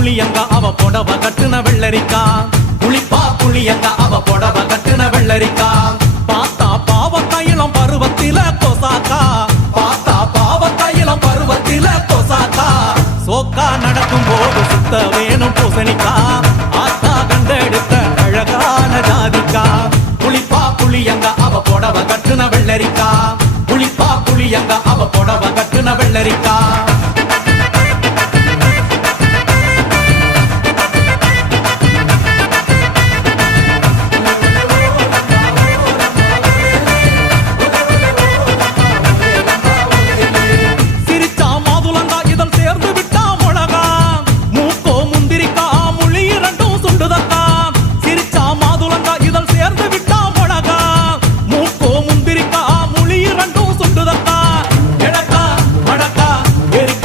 புளியங்க அவ புடவ கட்டுன வெள்ளரிக்கா புளிப்பா புளியங்க அவ புடவ கட்டுன வெள்ளரிக்கா பார்த்தா பாவக்காயிலம் பருவத்தில கொசாக்கா பார்த்தா பாவக்காயிலம் பருவத்தில கொசாக்கா சோக்கா நடக்கும் போது சுத்த வேணும் பூசணிக்கா ஆத்தா கண்டெடுத்த அழகான ஜாதிக்கா புளிப்பா புளியங்க அவ புடவ கட்டுன வெள்ளரிக்கா புளிப்பா புளியங்க அவ புடவ கட்டுன வெள்ளரிக்கா